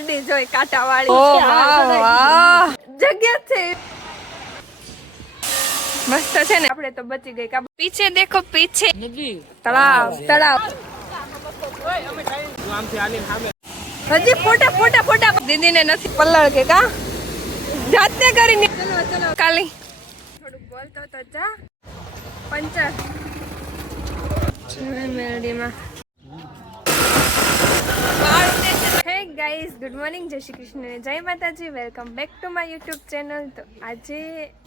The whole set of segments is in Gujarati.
બોલડી જોઈ કાંટા વાળી જગ્યા છે મસ્ત છે ને આપણે તો બચી ગઈ કા પીછે દેખો પીછે તળાવ તળાવ હજી ફોટા ફોટા ફોટા દીદી ને નથી પલ્લળ કે કા જાતે કરીને ચલો ચલો કાલી થોડું બોલતો તો જા puncture મેલડીમાં hey guys good morning જય શ્રી કૃષ્ણ જય માતાજી welcome back to my YouTube channel તો આજે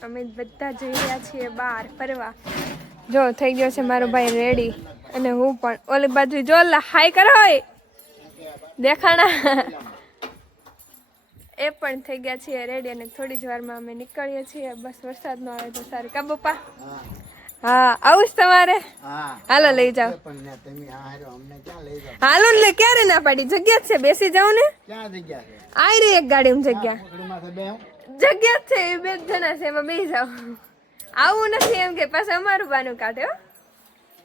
અમે બધા જઈ રહ્યા છીએ બહાર ફરવા જો થઈ ગયો છે મારો ભાઈ રેડી અને હું પણ ઓલી બાજુ જો હાઈ કરો દેખાણા એ પણ થઈ ગયા છીએ રેડી અને થોડી જ વારમાં અમે નીકળીએ છીએ બસ વરસાદ ન આવે તો સારું કા પપ્પા હા આવું જ તમારે હાલો લઈ જાઓ હાલો ને ક્યારે ના પાડી જગ્યા છે બેસી જાવ ને આઈ રહી એક ગાડીમાં જગ્યા છે એ બે જણા છે એમાં બેસી જાવ આવું નથી એમ કે પાછું અમારું બાનું કાઢે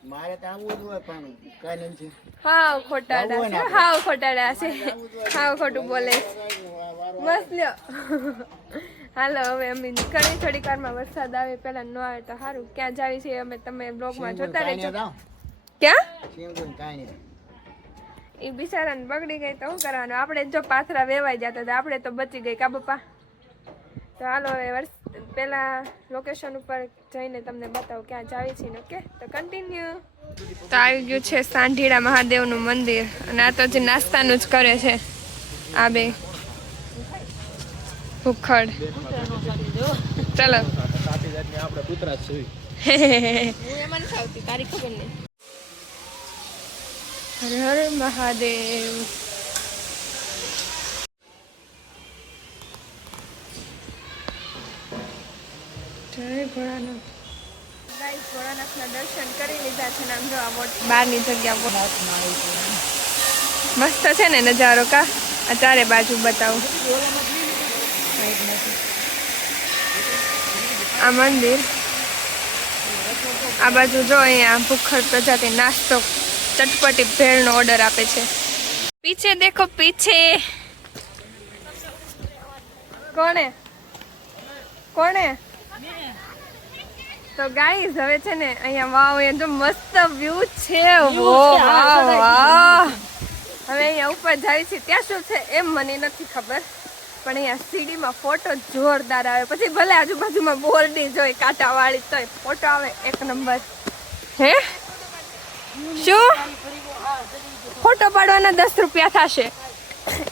મારે તો આવું જ હોય પણ કઈ નથી હાવ ખોટાડા છે હાવ ખોટાડા છે હાવ ખોટું બોલે મસ્ત લ્યો હાલો હવે અમે નીકળીએ થોડીક વારમાં વરસાદ આવે પેલા ન આવે તો સારું ક્યાં જાવી છે અમે તમે બ્લોગમાં જોતા રહેજો ક્યાં એ બિચારાને બગડી ગઈ તો શું કરવાનું આપણે જો પાથરા વેવાઈ જતા હતા આપણે તો બચી ગઈ કા પપ્પા તો હાલો હવે પેલા લોકેશન ઉપર જઈને તમને બતાવું ક્યાં જાવી છે ને ઓકે તો કન્ટિન્યુ તો આવી ગયું છે સાંઢીડા મહાદેવનું મંદિર અને આ તો જે નાસ્તાનું જ કરે છે આ બે ભૂખડ ચલો હર હર મહાદેવ જય ભોળાનાથ ગાઈસ ભોળાનાથના દર્શન કરી લીધા છે ને આમ જો આ બહારની જગ્યા મસ્ત છે ને નજારો કા આ ચારે બાજુ બતાવું આ મંદિર આ બાજુ જો અહીંયા ભૂખડ પ્રજાતિ નાસ્તો ચટપટી ભેળનો ઓર્ડર આપે છે પીછે દેખો પીછે કોણે કોણે તો ગાઈસ હવે છે ને અહીંયા વાવ એ જો મસ્ત વ્યૂ છે વાહ હવે અહીંયા ઉપર જાય છે ત્યાં શું છે એમ મને નથી ખબર પણ અહીંયા સીડીમાં ફોટો જોરદાર આવે પછી ભલે આજુબાજુમાં બોલડી જોઈ કાંટા વાળી તોય ફોટો આવે એક નંબર હે શું ફોટો પાડવાના 10 રૂપિયા થશે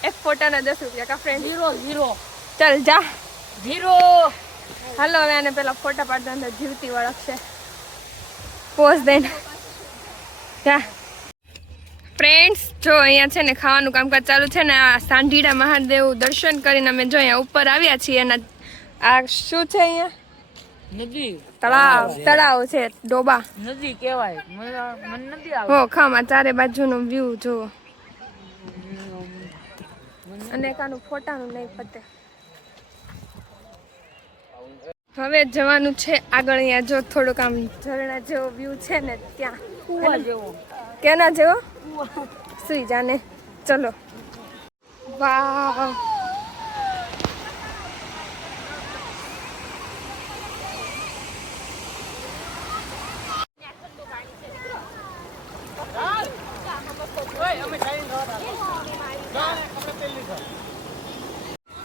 એક ફોટાના 10 રૂપિયા કા ફ્રેન્ડ ઝીરો ચલ જા ઝીરો હાલો હવે આને પેલા ફોટા પાડતા અંદર જીવતી વળગશે પોઝ દઈને જા ફ્રેન્ડ્સ જો અહીંયા છે ને ખાવાનું કામકાજ ચાલુ છે ને આ સાંઢીડા મહાદેવ દર્શન કરીને અમે જો અહીંયા ઉપર આવ્યા છીએ અને આ શું છે અહીંયા નદી તળાવ તળાવ છે ડોબા નદી કહેવાય મને નથી આવે હો ખામાં ચારે બાજુનો વ્યૂ જુઓ અને કાનું ફોટાનું નહીં પતે હવે જવાનું છે આગળ અહીંયા જો થોડુંક આમ ઝરણા જેવો વ્યૂ છે ને ત્યાં જેવો કેના જેવો સુઈ જાને ચલો વાહ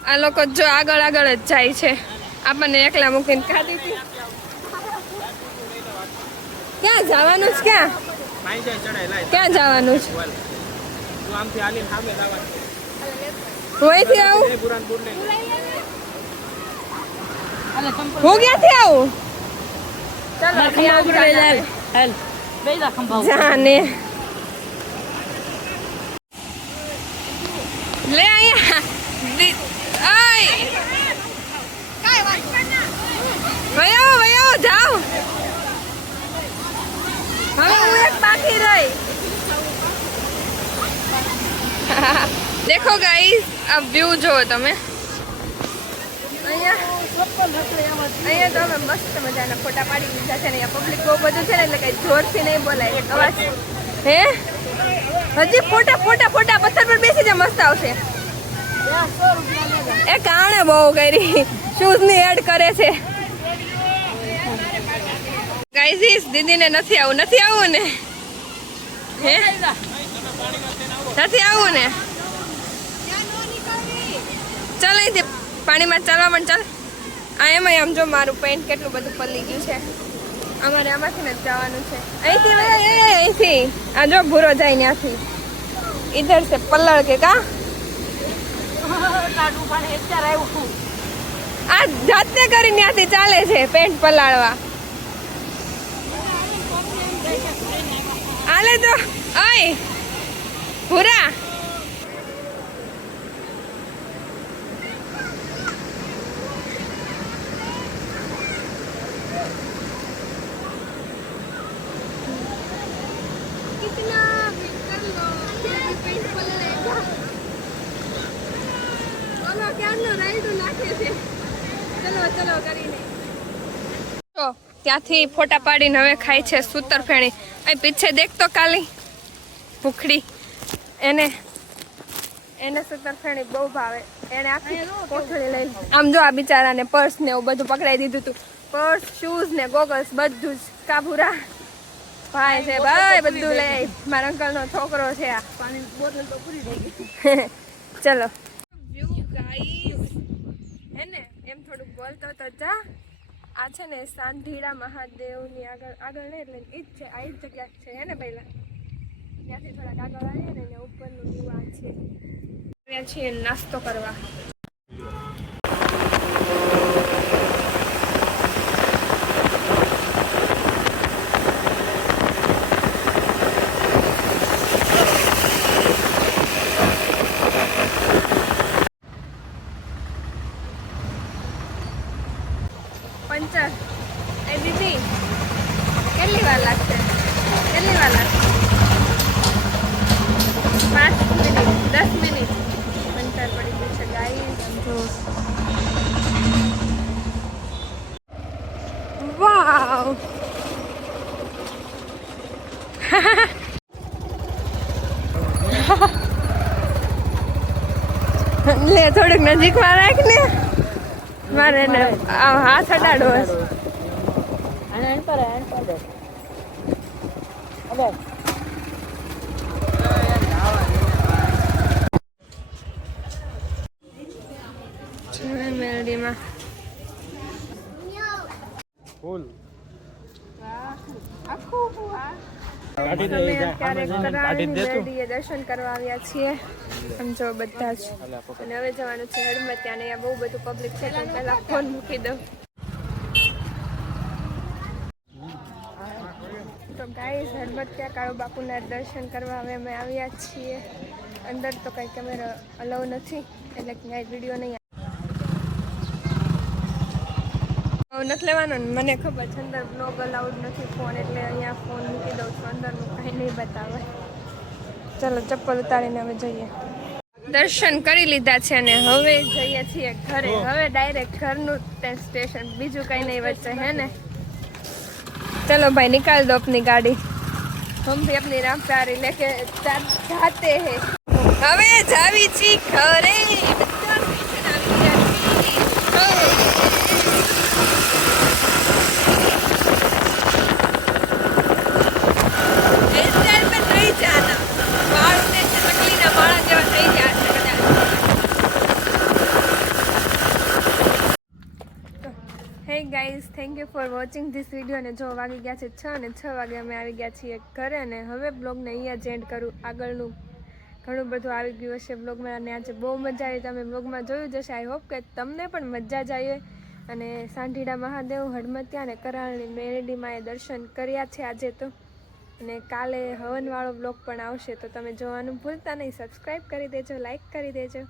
આ લોકો જો આગળ આગળ જ જાય છે આપણને એકલા મૂકીને ખાધી હતી ક્યાં જવાનું છે ક્યાં જવાનું છે હોયથી આવું હું ક્યાંથી આવું ચાલો જાને લે અહીંયા વયો વયો જાઓ હવે હું એક બાકી રહી દેખો ગાઈસ આ વ્યૂ જોવો તમે અહીંયા તો અમે મસ્ત મજાના ફોટા પાડી દીધા છે ને અહીંયા પબ્લિક બહુ બધું છે ને એટલે કઈ જોરથી નહીં બોલાય એક અવાજ હે હજી ફોટા ફોટા ફોટા પથ્થર પર બેસી જા મસ્ત આવશે એ કાણે બહુ કરી શૂઝ ની એડ કરે છે ગાઈઝ દીદીને નથી આવું ને હે નથી આવું ને ચાલ અહીંથી પાણીમાં ચાલવા પણ ચાલ આ એમાં આમ જો મારું પેન્ટ કેટલું બધું પલ્લી ગયું છે અમારે આમાંથી જ જવાનું છે અહીંથી આ જો ભૂરો જાય ત્યાંથી इधर से पल्लड़ के का આ જાતે કરી ત્યાંથી ચાલે છે પેન્ટ પલાળવા આલે તો ઓય ભૂરા ત્યાંથી ફોટા પાડીને હવે ખાય છે સૂતર ફેણી અહીં પીછે દેખ તો કાલી ભૂખડી એને સૂતર ફેણી બહુ ભાવે એને આખી કોથળી લઈ આમ જો આ બિચારાને પર્સ ને એવું બધું પકડાઈ દીધું હતું પર્સ શૂઝ ને ગોગલ્સ બધું જ કાબુરા ભાઈ છે ભાઈ બધું લઈ મારા અંકલ નો છોકરો છે આ પાણી બોટલ તો પૂરી થઈ ગઈ ચલો વ્યૂ ગાઈસ હે ને એમ થોડુંક બોલતો તો જા આ છે ને સાંઢીડા મહાદેવની આગળ ને એટલે ઈ જ છે આ જ જગ્યા છે હે ને પહેલા ત્યાંથી થોડાક આગળ આવીએ ને ત્યાં ઉપરનું વ્યૂ આ છે ત્યાં છીએ નાસ્તો કરવા પંચર એ દીદી કેટલી વાર લાગશે 5 મિનિટ 10 મિનિટ પંચર પડી ગયું છે ગાઈસ વાવ લે થોડુંક નજીકમાં રાખ ને મારે ને હાથ અડાડો મેલડીમાં દર્શન કરવા આવ્યા છીએ સમજો બધા જ અને હવે જવાનું છે હડમતિયા ને અહીંયા બહુ બધું પબ્લિક છે તો પહેલા ફોન મૂકી દઉં તો ગાઈસ હડમતિયા કાળુ બાપુના દર્શન કરવા હવે અમે આવ્યા છીએ અંદર તો કંઈ કેમેરા અલાઉ નથી એટલે ક્યાંય વિડીયો નહીં નથી લેવાનો ને મને ખબર છે અંદર બ્લોગ અલાઉડ નથી ફોન એટલે અહીંયા ફોન મૂકી દઉં છું અંદરનું કાંઈ નહીં બતાવે ચલો ચપ્પલ ઉતારીને હવે જઈએ દર્શન કરી લીધા છે અને હવે જઈએ છીએ ઘરે હવે ડાયરેક્ટ ઘરનું સ્ટેશન બીજું કંઈ નહીં વચ્ચે હે ને ચલો ભાઈ નિકાલ દો अपनी गाड़ी हम भी अपनी रफ्तारी लेके जाते हैं હવે જાવી છી ઘરે guys thank you for watching this video અને જો વાગી ગયા છે 6 અને 6 વાગે અમે આવી ગયા છીએ ઘરે અને હવે બ્લોગને અહીંયા જ એન્ડ કરું આગળનું ઘણું બધું આવી ગયું હશે બ્લોગમાં અને આજે બહુ મજા આવી તમે બ્લોગમાં જોયું જશે આઈ હોપ કે તમને પણ મજા જ આવી અને સાંઢીડા મહાદેવ હડમતિયા અને કરાળની મેરડીમાં એ દર્શન કર્યા છે આજે તો અને કાલે હવનવાળો બ્લોગ પણ આવશે તો તમે જોવાનું ભૂલતા નહીં સબસ્ક્રાઈબ કરી દેજો લાઈક કરી દેજો